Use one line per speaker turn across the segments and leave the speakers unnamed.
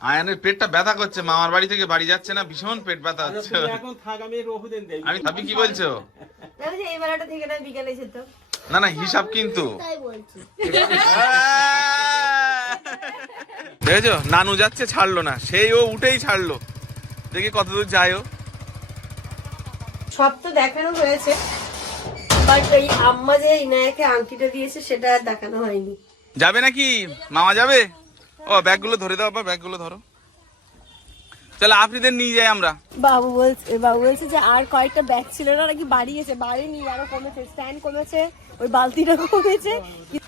আয়ানের পেটটা ব্যথা করছে মামার বাড়ি থেকে বাড়ি যাচ্ছে না ভীষণ পেট ব্যথা হচ্ছে।
এখন থাক আমি একটু দেই।
আমি ভাবি কি বলছো?
এই বেলাটা থেকে না বিকালে যেত
না না হিসাব কিন্তু। দেখেছ? নানু যাচ্ছে ছাড়লো না। সেই ও উঠেই ছাড়লো। দেখি কতদূর যায় ও।
সব তো দেখানো হয়েছে বাট এই আম্মা যে ইনায়াকে আংটিটা দিয়েছে সেটা দেখানো হয়নি।
যাবে নাকি? মামা যাবে? ও ব্যাগগুলো ধরে দাও বা ব্যাগগুলো ধরো। চলো আফ্রিদের নিয়ে যাই আমরা।
বাবু বলছে বাবু বলছে যে আর কয়েকটা ব্যাগ ছিল না নাকি বাড়িয়েছে। বাড়িনি আরও কমেছে স্ট্যান্ড কমেছে ওই বালতিটা কমেছে।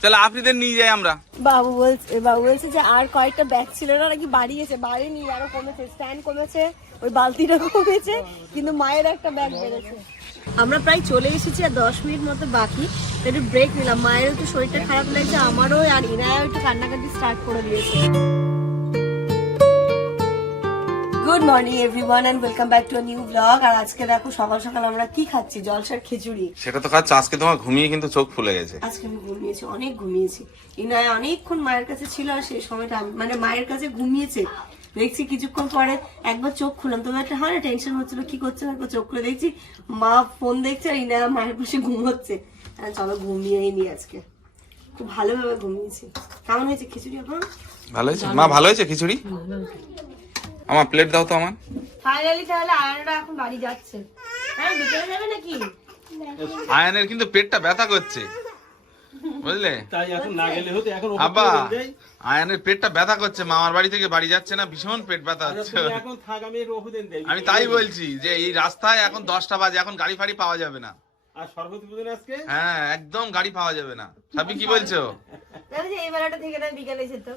চলো আফ্রিদের নিয়ে যাই আমরা।
বাবু বলছে বাবু বলছে যে আর কয়েকটা ব্যাগ ছিল না নাকি বাড়িয়েছে। বাড়িনি আরও কমেছে স্ট্যান্ড কমেছে ওই বালতিটা কমেছে কিন্তু মায়ের একটা ব্যাগ বেড়েছে। আমরা প্রায় চলে এসেছি আর দশ মিনিট মতো বাকি। একটু ব্রেক নিলাম। মায়ের একটু শরীরটা খারাপ লাগছে আমারও আর ইনায়াও একটু কান্নাকাটি স্টার্ট করে দিয়েছে। Good morning everyone and welcome back to new blog আর আজকে দেখো সকাল সকাল আমরা কি খাচ্ছি? জলসার খিচুড়ি।
সেটা তো খাচ্ছে। আজকে তোমার ঘুমিয়ে কিন্তু চোখ ফুলে গেছে।
আজকে আমি ঘুমিয়েছি অনেক ঘুমিয়েছি। ইনায় অনেকক্ষণ মায়ের কাছে ছিল আর সেই সময়টা মানে মায়ের কাছে ঘুমিয়েছে। দেখছি কিছুক্ষণ পরে একবার চোখ খুললাম। তবে একটা হয় টেনশন হচ্ছিল কি করছে না চোখ খুলে দেখছি মা ফোন দেখছে আর ইনায়া মায়ের পাশে ঘুমোচ্ছে। চলো ঘুমিয়েই নি আজকে। খুব ভালোভাবে ঘুমিয়েছি। কেমন হয়েছে? খিচুড়ি এখন?
ভালো হয়েছে? মা ভালো হয়েছে খিচুড়ি? আমার প্লেট দাও তো আমার।
ফাইনালি তাহলে আয়নাটা এখন বাড়ি যাচ্ছে। হ্যাঁ বিকেলে যাবে নাকি?
আয়ানের কিন্তু পেটটা ব্যথা করছে। বুঝলে?
তাই এখন না গেলে হতো এখন
আব্বা আয়ানের পেটটা ব্যথা করছে মামার বাড়ি থেকে বাড়ি যাচ্ছে না ভীষণ পেট ব্যথা হচ্ছে।
আমি
তাই বলছি যে এই রাস্তায় এখন দশটা বাজে এখন গাড়ি ফাড়ি পাওয়া যাবে না।
আর সরস্বতী পুজো আজকে?
হ্যাঁ একদম গাড়ি পাওয়া যাবে না। সাবি কি বলছো?
এই বেলাটা থেকে না বিকালে যেত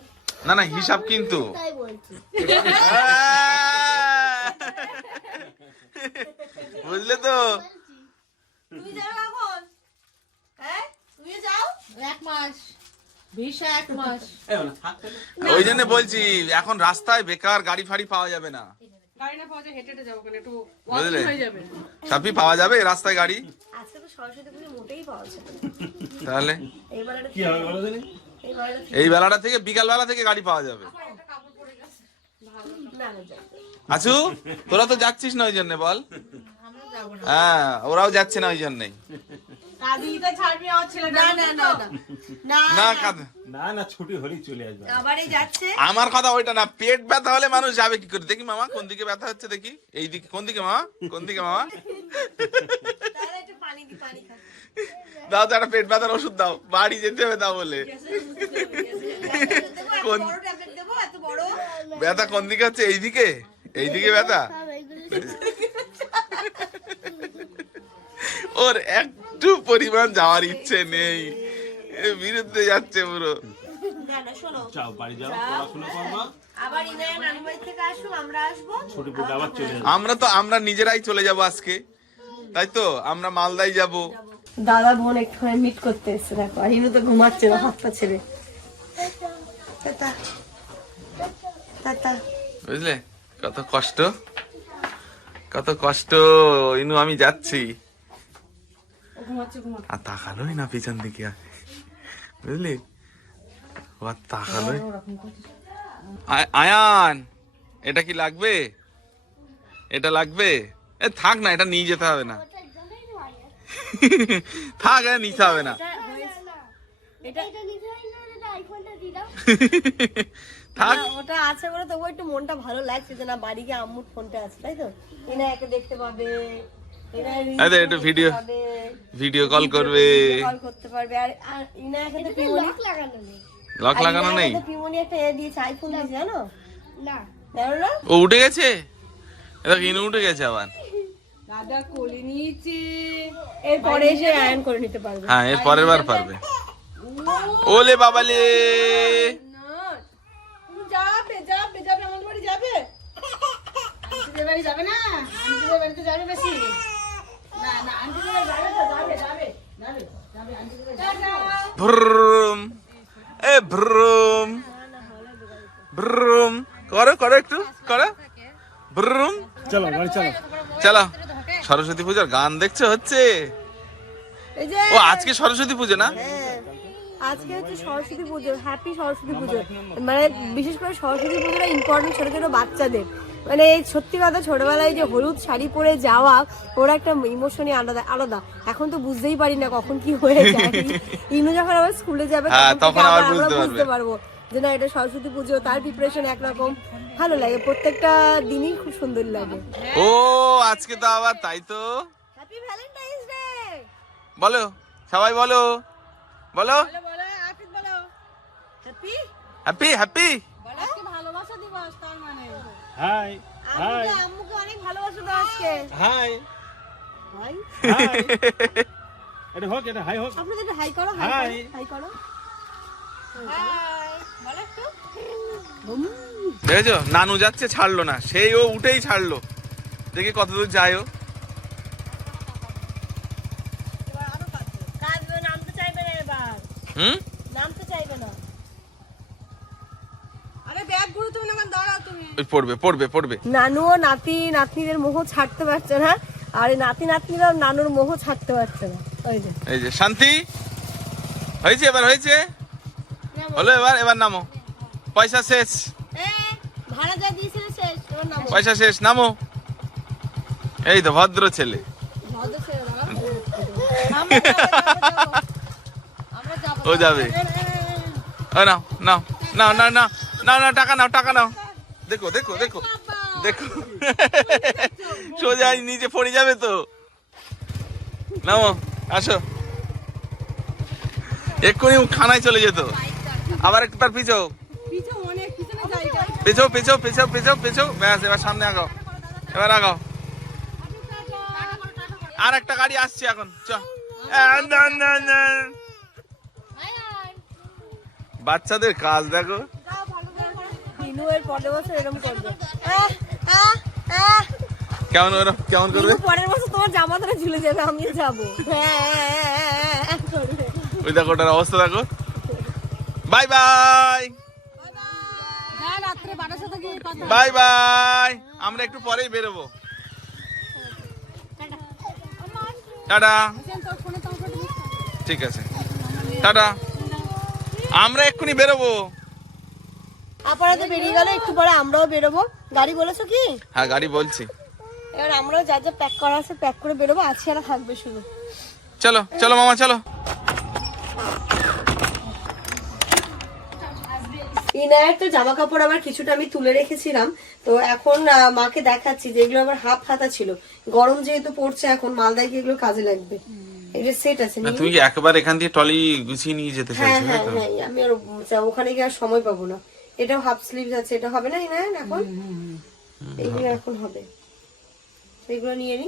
না না হিসাব কিন্তু।
তাই বলছি।
বুঝলে তো?
তুমি এখন হ্যাঁ? তুমি যাও?
এক মাস।
ওই জন্য বলছি এখন রাস্তায় বেকার গাড়ি ফাড়ি পাওয়া যাবে না।
গাড়ি পাওয়া যাব কেন একটু
বুঝলে?
হয়ে যাবে।
সাপি পাওয়া যাবে রাস্তায় গাড়ি। তাহলে?
এই বেলাটা
কি হবে বলো জানি
এই বেলাটা
এই বেলাটা থেকে বিকাল বেলা থেকে গাড়ি পাওয়া যাবে।
না না যাও।
আছু তোরা তো যাচ্ছিস না ওই জন্য বল। হ্যাঁ ওরাও যাচ্ছে না ওই জন্যই।
ছাড়বি আমার ছেলে
না না না না। না
না
না। না ছুটি হলেই চলে আসবে।
আবারই যাচ্ছে।
আমার কথা ওইটা না পেট ব্যথা হলে মানুষ যাবে কি করে? দেখি মামা কোন দিকে ব্যথা হচ্ছে দেখি। এই দিকে কোন দিকে মামা? কোন দিকে মামা?
তাহলে একটু পানি দি পানি খা।
দাও তো একটা পেট ব্যথার ওষুধ দাও বাড়ি যেতে হবে দাও বলে। কোন
বড় ট্যাবলেট দেবো এত বড়।
ব্যথা কোন দিকে হচ্ছে? এই দিকে এই দিকে ব্যথা
ওর
ওর একটু পরিমাণ যাওয়ার ইচ্ছে নেই। বিরুদ্ধে যাচ্ছে পুরো।
আমরা
তো আমরা নিজেরাই চলে যাব আজকে। তাই তো? আমরা মালদাই যাব।
দাদা বোন একটুখানি মিট করতে এসছে দেখো। আর তো ঘুমাচ্ছে না হাত পা ছেড়ে।
বুঝলে? কত কষ্ট। কত কষ্ট। ইনু আমি যাচ্ছি। আর তাকালোই না পিছন দিকে আর। বুঝলি? ও আর তাকালোই। আয়ান এটা কি লাগবে? এটা লাগবে? এ থাক না এটা নিয়ে যেতে হবে না। থাক এটা নিতে হবে না।
এটা
এটা নিতে না এটা আইফোনটা দিলাম
থাক।
ওটা আছে বলে তবু একটু মনটা ভালো লাগছে যে না বাড়ি গিয়ে আম্মুর ফোনটা আছে তাই তো? এনা একে দেখতে পাবে
একটু
পাবে,
ভিডিও কল করবে।
কল করতে পারবে। আর আর তো পিমনি
লক লাগানো নেই।
লক লাগানো
পিমনি একটা এ দিয়েছে আইফোন দিয়েছে জানো?
না।
ও উঠে গেছে? এটা ইনু উঠে গেছে আবার।
দাদা কোলে নিয়েছে।
এরপরে এসে আয়ন করে নিতে পারবে।
হ্যাঁ এর পরের বার পারবে। ওলে বাবালে।
যাবে যাবে যাবে আমাদের বাড়ি যাবে? আন্টিদের বাড়ি যাবে না? বাড়িতে যাবে বেশি।
ভ্রুম। এ ভ্রুম। ভ্রুম। করো করো একটু করো। ভ্রুম।
চলো বাড়ি চলো।
চলো। সরস্বতী পূজার গান দেখছ হচ্ছে? ও আজকে সরস্বতী পুজো না?
হ্যাঁ। আজকে হচ্ছে সরস্বতী পুজো হ্যাপি সরস্বতী পুজো। মানে বিশেষ করে সরস্বতী পুজোটা ইম্পর্টেন্ট ছোট ছোট বাচ্চাদের। মানে এই সত্যি কথা ছোটবেলায় যে হলুদ শাড়ি পরে যাওয়া ওর একটা ইমোশনই আলাদা আলাদা। এখন তো বুঝতেই পারি না কখন কি হয়ে যায়। ইনু যখন আবার স্কুলে যাবে
হ্যাঁ,
তখন
আবার
আমরা
বুঝতে
বুঝতে পারব। যে না এটা সরস্বতী পুজো তার প্রিপারেশন একরকম। ভালো লাগে প্রত্যেকটা দিনই খুব সুন্দর লাগে।
ও আজকে তো আবার তাই তো।
হ্যাপি ভ্যালেন্টাইন্স ডে
বলো সবাই বলো। বলো।
বলো বলো বলো।
হ্যাপি
হ্যাপি হ্যাপি
আজকে ভালোবাসা দিবস তার মানে
হাই হাই
আম্মুকে অনেক ভালোবাসা দাও আজকে
হাই
হাই
এটা হোক এটা হাই হোক।
আপনাদের হাই করো হাই. করো হাই করো।
বলো একটু।
দেখেছ? নানু যাচ্ছে ছাড়লো না। সেই ও উঠেই ছাড়লো। দেখি কতদূর যায় ও। হুম? ওই পড়বে পড়বে পড়বে।
নানু ও নাতি নাতনিদের মোহ ছাড়তে পারছে না। আর এই নাতি নাতনিরাও নানুর মোহ ছাড়তে পারছে না। ওই যে।
এই যে শান্তি? হয়েছে এবার হয়েছে? হলো এবার এবার নামো। পয়সা শেষ। পয়সা শেষ নামো। এই তো ভদ্র ছেলে।
ভদ্র
ও যাবে। ও নাও নাও না না নাও নাও নাও টাকা নাও টাকা নাও। দেখো দেখো দেখো দেখো। সোজা নিচে পড়ে যাবে তো। নামো আসো। এক্ষুনি খানায় চলে যেত। আবার একটু তার পিছো
পিছে
পেছো পেছো পেছো পেছো ব্যাস এবার সামনে আগাও। এবার আগাও। আর একটা গাড়ি আসছে এখন চ। বাচ্চাদের কাজ দেখো।
এর পরের বছর এরকম করবে।
কেমন ওরা কেমন করবে?
পরের বছর তোমার জামা ধরে ঝুলে যাবে আমিও যাব। হ্যাঁ।
ওই দেখো ওটার অবস্থা দেখো। Bye bye.
যা রাত্রে বাটার সাথে গিয়ে কথা
বাই বাই। আমরা একটু পরেই বেরোবো। টাটা। ঠিক আছে। টাটা। আমরা এক্ষুনি বেরোবো।
আপাতত বেরিয়ে গেল একটু পরে আমরাও বেরোবো। গাড়ি বলেছ কি?
হ্যাঁ গাড়ি বলছি।
এবার আমরাও যা যা প্যাক করা আছে প্যাক করে বেরোবো আছে আর থাকবে শুধু।
চলো চলো মামা চলো।
ইনায়ের তো জামা কাপড় আবার কিছুটা আমি তুলে রেখেছিলাম। তো এখন মাকে দেখাচ্ছি যে এগুলো আবার হাফ হাতা ছিল। গরম যেহেতু পড়ছে এখন মালদায় কি এগুলো কাজে লাগবে। এটা সেট আছে
তুমি একবার এখান দিয়ে টলি গুছিয়ে নিয়ে যেতে
হ্যাঁ
চাইছো
হ্যাঁ হ্যাঁ আমি আর ওখানে গিয়ে আর সময় পাবো না। এটাও হাফ স্লিভ আছে এটা হবে না ইনায়ন এখন? এইগুলো এখন হবে। এগুলো নিয়ে নি।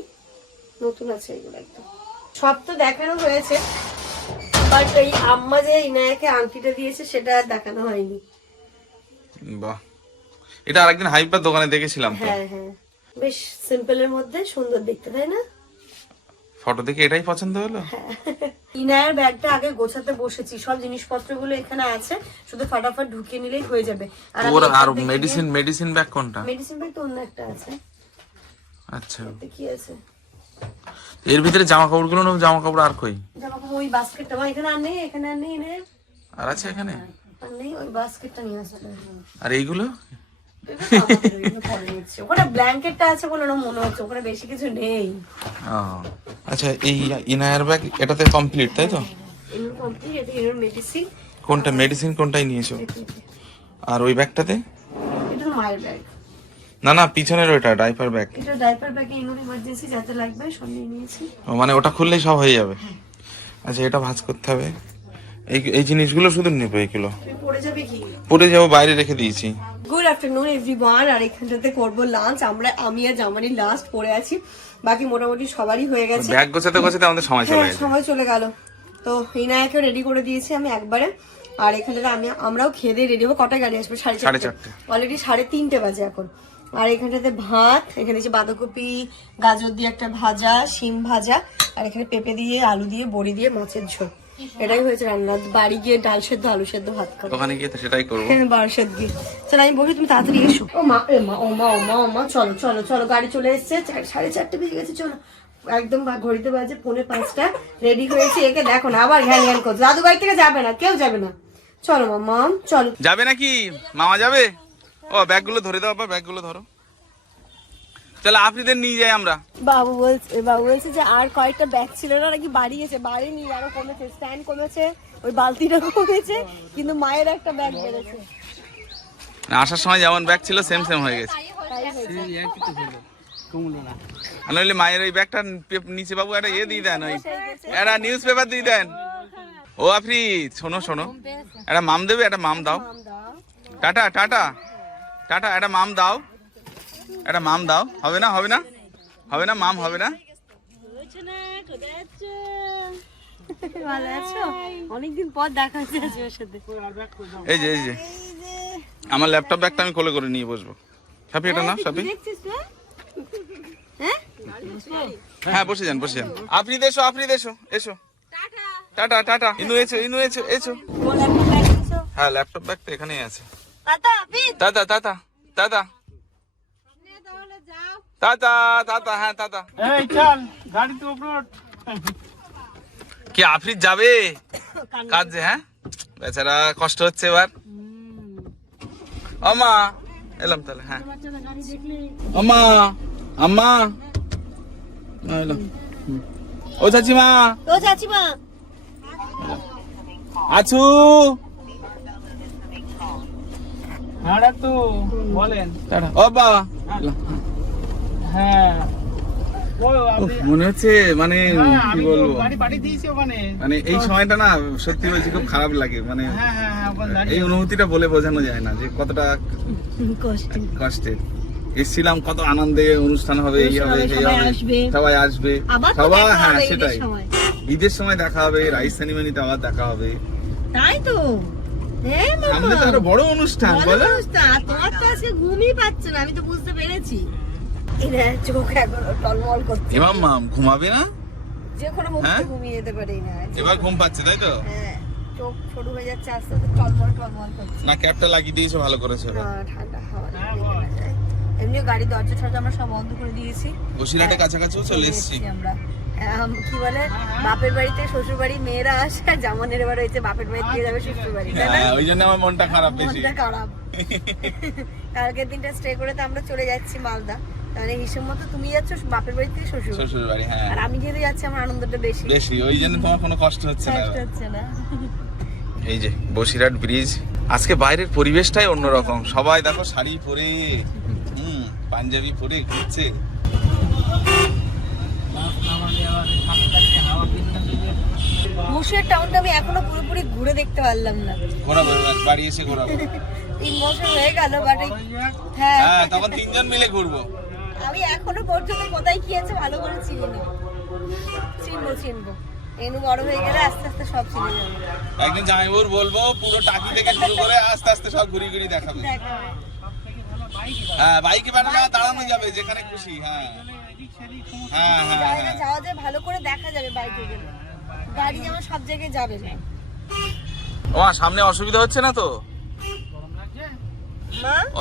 নতুন আছে এগুলো একদম। সব তো দেখানো হয়েছে বাট এই আম্মা যে ইনায়াকে আংটিটা দিয়েছে সেটা আর দেখানো হয়নি।
বাহ। এটা আরেকদিন হাইপার দোকানে দেখেছিলাম তো।
হ্যাঁ হ্যাঁ। বেশ সিম্পলের মধ্যে সুন্দর দেখতে তাই না?
ফটো দেখে এটাই পছন্দ হলো?
ইনায়ের ব্যাগটা আগে গোছাতে বসেছি। সব জিনিসপত্রগুলো এখানে আছে শুধু ফাটাফাট ঢুকিয়ে নিলেই হয়ে যাবে।
ওর আর মেডিসিন মেডিসিন ব্যাগ কোনটা?
মেডিসিন ব্যাগ তো অন্য একটা আছে।
আচ্ছা।
কি আছে?
এর ভিতরে জামা কাপড়গুলো জামা কাপড় আর কই?
জামা কাপড় ওই বাস্কেটটা এখানে আর নেই এখানে আর নেই
আর আছে এখানে?
আর নেই ওই বাস্কেটটা নিয়ে আসতে
আর এইগুলো?
ওখানে ব্ল্যাঙ্কেটটা আছে বলে মনে হচ্ছে ওখানে বেশি কিছু নেই।
আচ্ছা এই ইনায়ার ব্যাগ এটাতে কমপ্লিট তাই তো?
এগুলো মেডিসিন
কোনটা মেডিসিন কোনটাই নিয়েছো? আর ওই ব্যাগটাতে?
এটা মায়ের ব্যাগ
না না পিছনের ওইটা ডাইপার ব্যাগ
এটা ডাইপার ব্যাগে ইনুর ইমার্জেন্সি যাতে লাগবে সব নিয়েছি।
মানে ওটা খুললেই সব হয়ে যাবে? আচ্ছা এটা ভাঁজ করতে হবে। এই এই জিনিসগুলো শুধু নেব এইগুলো
তুমি পড়ে যাবে কি?
যাব বাইরে রেখে দিয়েছি।
গুড আফটারনুন এভরিওয়ান আর এখানটাতে করব লাঞ্চ আমরা আমি আর জামানি লাস্ট পড়ে আছি। বাকি মোটামুটি সবারই হয়ে গেছে।
ব্যাগ গোছাতে গোছাতে আমাদের সময় চলে
হ্যাঁ
গেছে।
সময় চলে গেল। তো ইনায়াকেও রেডি করে দিয়েছি আমি একবারে। আর এখানটাতে আমি আমরাও খেয়ে দিয়ে রেডি হব। কটা গাড়ি আসবে? সাড়ে চারটে। অলরেডি সাড়ে তিনটে বাজে এখন। আর এখানটাতে ভাত এখানে যে বাঁধাকপি গাজর দিয়ে একটা ভাজা শিম ভাজা। আর এখানে পেঁপে দিয়ে আলু দিয়ে বড়ি দিয়ে মাছের ঝোল। এটাই হয়েছে রান্না। বাড়ি গিয়ে ডাল সেদ্ধ আলু সেদ্ধ ভাত খাব।
ওখানে গিয়ে তো সেটাই করব।
হ্যাঁ বারাসাত গিয়ে। চলো আমি বলি তুমি তাড়াতাড়ি এসো। ও মা এ মা ও মা ও মা ও মা চলো চলো চলো গাড়ি চলে এসছে। সাড়ে চারটে বেজে গেছে চলো। একদম ঘড়িতে বাজে পৌনে পাঁচটা। রেডি হয়েছে একে দেখো না আবার ঘ্যান ঘ্যান করছে। দাদু বাড়ি থেকে যাবে না কেউ যাবে না। চলো মামা চলো।
যাবে নাকি? মামা যাবে? ও ব্যাগগুলো ধরে দাও আবার ব্যাগগুলো ধরো। চলো আপনাদের নিয়ে যাই আমরা।
বাবু বলছে বাবু বলছে যে আর কয়েকটা ব্যাগ ছিল না নাকি বাড়িয়েছে। বাড়িনি আরও কমেছে স্ট্যান্ড কমেছে ওই বালতিটা কমেছে কিন্তু মায়ের একটা ব্যাগ বেড়েছে।
আসার সময় যেমন ব্যাগ ছিল সেম সেম হয়ে গেছে। নইলে মায়ের ওই ব্যাগটা নিচে বাবু একটা ইয়ে দিয়ে দেন ওই একটা নিউজ পেপার দিয়ে দেন। ও আপনি শোনো শোনো। একটা মাম দেবে একটা মাম দাও। Tata tata. টাটা একটা মাম দাও। একটা মাম দাও। হবে না? হবে না? হবে না মাম? হবে না?
অনেকদিন পর দেখা হচ্ছে
এই যে এই যে। আমার ল্যাপটপ ব্যাগটা আমি কোলে করে নিয়ে বসবো। সাপি এটা না সাপি
হ্যাঁ?
হ্যাঁ বসে যান বসে যান। আপনি এসো আপনি এসো এসো। টাটা। টাটা ইনু এসো ইনু এসো এসো। হ্যাঁ ল্যাপটপ ব্যাগ তো এখানেই আছে। দাদা দাদা দাদা। দাদা দাদা হ্যাঁ দাদা
এই চল গাড়িতে উপর।
কি আফ্রিদ যাবে? কাজে হ্যাঁ? বেচারা কষ্ট হচ্ছে এবার। আমা এলাম তাহলে হ্যাঁ। আমা আম্মা। এলাম। ও চাচিমা।
ও চাচিমা।
আছু।
হ্যাঁ ডাক্তু বলেন।
ও বা এলাম।
হ্যাঁ।
মনে হচ্ছে মানে
হ্যাঁ,
কি বলব? মানে এই সময়টা না সত্যি বলছি খুব খারাপ লাগে মানে
হ্যাঁ
এই অনুভূতিটা বলে বোঝানো যায় না যে কতটা
কষ্ট
এসছিলাম কত আনন্দে অনুষ্ঠান হবে এই হবে
অনুষ্ঠান
সেই
হবে, সবাই আসবে।
সবাই হ্যাঁ সেটাই। ঈদের সময় দেখা হবে রাজস্থানি মানিতে আবার দেখা হবে।
তাই তো? হ্যাঁ
সামনে তো আরও বড় অনুষ্ঠান বলো।
তোমার তো আজকে ঘুমই পাচ্ছে না আমি তো বুঝতে পেরেছি। এরা চোখ এখন টলমল করছে।
এবার মাম ঘুমাবে না?
যে কোনো মুহূর্তে
হ্যাঁ?
ঘুমিয়ে যেতে পারে না।
এবার ঘুম পাচ্ছে তাই তো?
হ্যাঁ চোখ সরু হয়ে যাচ্ছে আস্তে আস্তে টলমল টলমল করছে।
না ক্যাপটা লাগিয়ে দিয়েছ ভালো করেছ এবার।
ঠান্ডা হাওয়া গাড়ি দরজা ঠরজা আমরা সব বন্ধ করে দিয়েছি।
কাছাকাছিও চলে এসেছি।
আমরা। আম, কি বলে বাপের বাড়িতে শ্বশুর বাড়ি মেয়েরা আসে আর জামানের এবার হয়েছে বাপের বাড়ি যাবে শ্বশুর বাড়ি
হ্যাঁ ওই জন্য আমার মনটা খারাপ বেশি।
মনটা খারাপ। কালকের দিনটা স্টে করে তো আমরা চলে যাচ্ছি মালদা। তাহলে হিসেব মতো তুমি যাচ্ছ বাপের বাড়ি থেকে শ্বশুর
শ্বশুর বাড়ি হ্যাঁ।
আর আমি যেহেতু যাচ্ছি আমার আনন্দটা বেশি।
বেশি ওই জন্য তোমার কোনো কষ্ট হচ্ছে না।
কষ্ট হচ্ছে না।
এই যে বসিরহাট ব্রিজ। আজকে বাইরের পরিবেশটাই অন্যরকম। সবাই দেখো শাড়ি পরে হুম পাঞ্জাবি পরে ঘুরছে।
মুর্শিদাবাদ টাউনটা আমি এখনও পুরোপুরি ঘুরে দেখতে পারলাম না।
ঘোরাবো বাড়ি এসে ঘোরাবো
তিন বছর হয়ে গেল বাট হ্যাঁ।
হ্যাঁ তখন তিনজন মিলে ঘুরবো।
আমি এখনও পর্যন্ত কোথায় কি আছে ভালো করে চিনি চিনবো চিনবো। এনু বড় হয়ে গেলে আস্তে আস্তে সব চিনে যাব।
একদিন জামাইবুর বলব পুরো টাকি থেকে শুরু করে আস্তে আস্তে সব ঘুরি ঘুরি দেখাবে। হ্যাঁ বাইকে বানানো দাঁড়ানো যাবে যেখানে খুশি হ্যাঁ। হ্যাঁ হ্যাঁ হ্যাঁ।
যাওয়া যায় ভালো করে দেখা যাবে বাইকে গেলে। গাড়ি যেমন সব জায়গায় যাবে।
ও সামনে অসুবিধা হচ্ছে না তো?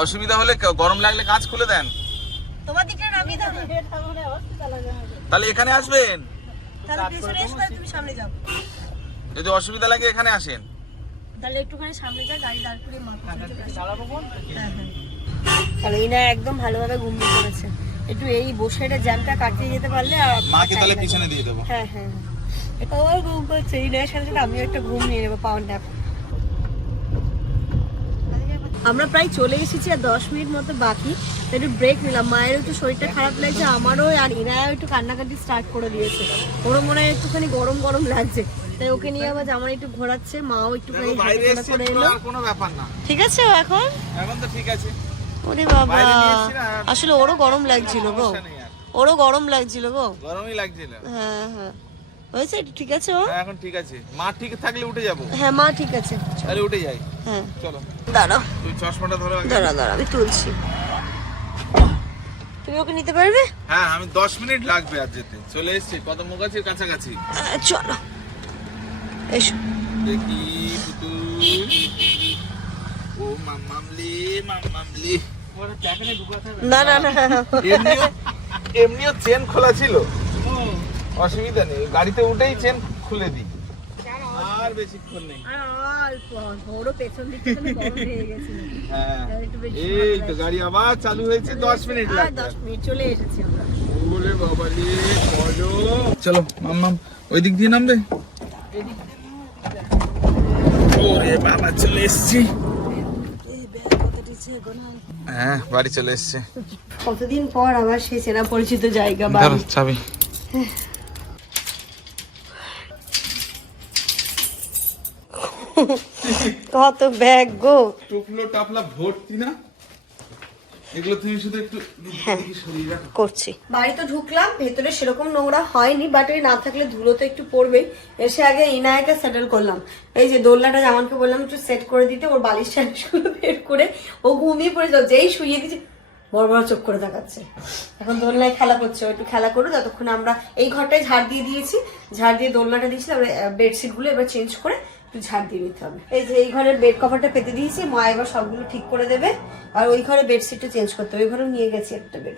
অসুবিধা হলে গরম লাগলে কাজ খুলে দেন। তাহলে এখানে আসবেন?
তাহলে পিছনে এসো তাহলে তুমি সামনে যাও।
যদি অসুবিধা লাগে এখানে আসেন।
তাহলে একটুখানি সামনে যাও গাড়ি দাঁড় করে হ্যাঁ হ্যাঁ। তাহলে এই না একদম ভালোভাবে ঘুমিয়ে পড়েছে একটু এই বসে এটা জ্যামটা কাটিয়ে যেতে পারলে আর
মাকে তাহলে পিছনে দিয়ে দেবো।
হ্যাঁ হ্যাঁ। এটা আমার ঘুম পাচ্ছে এই নয়ের সাথে সাথে আমিও একটা ঘুম নিয়ে নেব পাওয়ার ন্যাপ। আমরা প্রায় চলে এসেছি আর দশ মিনিট মতো বাকি। একটু ব্রেক নিলাম। মায়ের একটু শরীরটা খারাপ লাগছে আমারও আর ইনায়াও একটু কান্নাকাটি স্টার্ট করে দিয়েছে। ওরও মনে হয় একটুখানি গরম গরম লাগছে। তাই ওকে নিয়ে আবার জামার একটু ঘোরাচ্ছে মাও
বাইরে
করে এলো। ঠিক আছে এখন?
এখন তো ঠিক আছে।
ওরে বাবা। আসলে ওরও গরম লাগছিল গো। ওরও গরম লাগছিল গো।
গরমই লাগছিল।
হ্যাঁ হ্যাঁ। হয়েছে ঠিক আছে ও?
হ্যাঁ এখন ঠিক আছে। মা ঠিক থাকলে উঠে যাব।
হ্যাঁ মা ঠিক আছে।
তাহলে উঠে যাই।
হ্যাঁ।
চলো।
দাঁড়াও।
তুই চশমাটা ধরো আগে।
দাঁড়া দাঁড়া আমি তুলছি। তুমি ওকে নিতে পারবে?
হ্যাঁ আমি দশ মিনিট লাগবে আর যেতে। চলে এসছি কত মুখাছির কাছাকাছি।
চলো। এসো।
দেখি পুতুল। ও মামামলি মামামলি
না না না।
এমনিও এমনিও চেন খোলা ছিল। অসুবিধা নেই। গাড়িতে উঠেই চেন খুলে দিই। আর বেশিক্ষণ নেই।
হয়ে
হ্যাঁ। এই তো গাড়ি আবার চালু হয়েছে দশ মিনিট
দশ মিনিট চলে এসেছি
চলো মাম্মাম ওই দিক দিয়ে নামবে? ওরে বাবা চলে এসছি। হ্যাঁ বাড়ি চলে এসছে।
কতদিন পর আবার সেই চেনা পরিচিত জায়গা
চাবি।
কত ব্যাগ গো।
টুকলো টাপলা ভর্তি না? এগুলো তুমি শুধু একটু রাখো।
করছি। বাড়ি তো ঢুকলাম ভেতরে সেরকম নোংরা হয়নি বাট ওই না থাকলে ধুলো তো একটু পড়বেই। এসে আগে ইনায়াকে সেটেল করলাম। এই যে দোলনাটা জামানকে বললাম একটু সেট করে দিতে ওর বালিশ টালিশগুলো বের করে ও ঘুমিয়ে পড়েছিল যেই শুয়ে দিচ্ছে বড় বড় চোখ করে দেখাচ্ছে এখন দোলনায় খেলা করছে ও একটু খেলা করো ততক্ষণ আমরা এই ঘরটায় ঝাড় দিয়ে দিয়েছি ঝাড় দিয়ে দোলনাটা দিয়েছি তারপরে বেডশিটগুলো এবার চেঞ্জ করে একটু ঝাড় দিয়ে নিতে হবে। এই যে এই ঘরের বেড কভারটা পেতে দিয়েছি মা এবার সবগুলো ঠিক করে দেবে। আর ওই ঘরে বেডশিটটা চেঞ্জ করতে হবে। ওই ঘরেও নিয়ে গেছি একটা বেড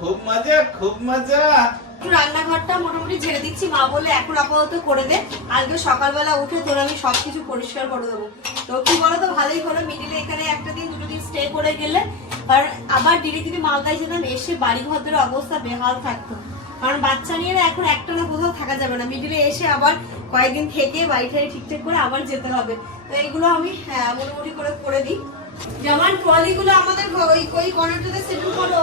খুব মজা খুব মজা।
রান্নাঘরটা মোটামুটি ঝেড়ে দিচ্ছি। মা বলে এখন আপাতত করে দে। আজকে সকালবেলা উঠে তোর আমি সবকিছু পরিষ্কার করে দেবো। তো কি বলো তো ভালোই হলো মিডিলে এখানে একটা দিন দুটো দিন স্টে করে গেলে। আর আবার ধীরে ধীরে মালদায় যেতাম এসে বাড়ি ঘরদের অবস্থা বেহাল থাকতো। কারণ বাচ্চা নিয়ে না এখন একটা না কোথাও থাকা যাবে না। মিডিলে এসে আবার কয়েকদিন থেকে বাড়ি ঠাড়ি ঠিকঠাক করে আবার যেতে হবে। তো এইগুলো আমি হ্যাঁ, মোটামুটি করে করে দিই। যেমন ট্রলিগুলো আমাদের ওই ওই কর্নারটাতে সেটেল করো।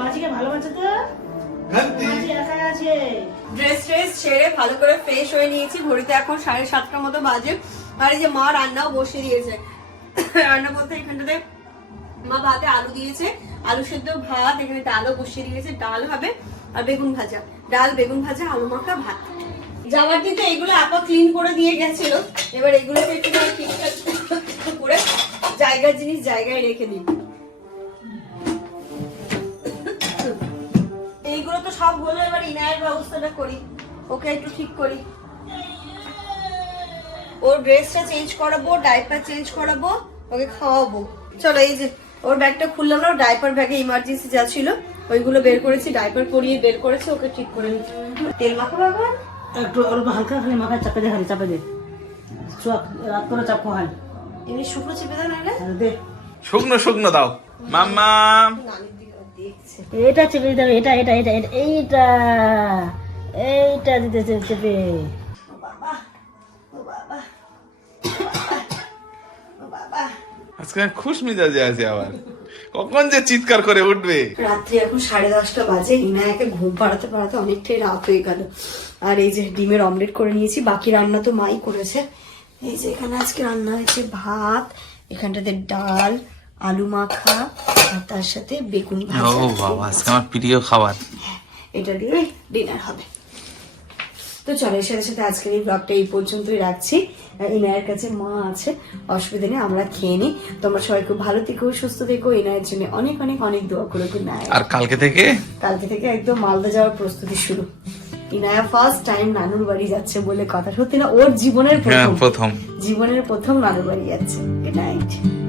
মাছিকে ভালোবাসে তো
ঘন্টি।
মাছি আছে।
ড্রেস ট্রেস ছেড়ে ভালো করে ফ্রেশ হয়ে নিয়েছি। ঘড়িতে এখন সাড়ে সাতটার মতো বাজে। আর এই যে মা রান্নাও বসিয়ে দিয়েছে। রান্না বলতে এখানটাতে মা ভাতে আলু দিয়েছে। আলু সেদ্ধ ভাত, এখানে ডালও বসিয়ে দিয়েছে। ডাল হবে আর বেগুন ভাজা। ডাল, বেগুন ভাজা, আলু মাখা, ভাত। যাওয়ার দিতে এগুলো আপা ক্লিন করে দিয়ে গেছিল। এবার এগুলোকে একটু ঠিকঠাক করে জায়গার জিনিস জায়গায় রেখে দিই। তো সব হলো এবার ইনায়ের ব্যবস্থাটা করি। ওকে একটু ঠিক করি। ওর ড্রেসটা চেঞ্জ করাবো ডাইপার চেঞ্জ করাবো ওকে খাওয়াবো। চলো এই যে ওর ব্যাগটা খুললাম না ডাইপার ব্যাগে ইমার্জেন্সি যা ছিল ওইগুলো বের করেছি ডাইপার করিয়ে বের করেছি ওকে ঠিক করে নিচ্ছি। তেল মাখাবো এখন
একটু অল্প হালকা খালি মাথায় চাপে দে খালি চাপে দে। চোখ রাত করে চাপ খাওয়ান
এমনি শুকনো চেপে দাও নাহলে।
দে।
শুকনো শুকনো দাও। মাম্মা
এটা চেপে দিতে হবে এটা এটা এটা এইটা এইটা দিতে চেপে।
আজকে খুশ মেজাজে আছে আবার। কখন যে চিৎকার করে উঠবে?
রাত্রি এখন সাড়ে দশটা বাজে ইনায়াকে ঘুম পাড়াতে পাড়াতে অনেকটাই রাত হয়ে গেল। আর এই যে ডিমের অমলেট করে নিয়েছি বাকি রান্না তো মাই করেছে। এই যে এখানে আজকে রান্না হয়েছে ভাত এখানটাতে ডাল আলু মাখা আর তার সাথে বেগুন ভাজা।
ও বাবা আজকে আমার প্রিয় খাবার।
এটা দিয়ে ডিনার হবে। তো চলো এর সাথে সাথে আজকের এই ব্লগটা এই পর্যন্তই রাখছি। ইনায়ের কাছে মা আছে অসুবিধা নেই আমরা খেয়ে নিই। তোমরা সবাই খুব ভালো থেকো সুস্থ থেকো। ইনায়ের জন্য অনেক অনেক অনেক দোয়া করো নাইট
আর কালকে থেকে?
কালকে থেকে একদম মালদা যাওয়ার প্রস্তুতি শুরু। ইনায়া ফার্স্ট টাইম নানুর বাড়ি যাচ্ছে বলে কথা। সত্যি না ওর জীবনের
হ্যাঁ
প্রথম।
প্রথম।
জীবনের প্রথম নানুর বাড়ি যাচ্ছে। Good night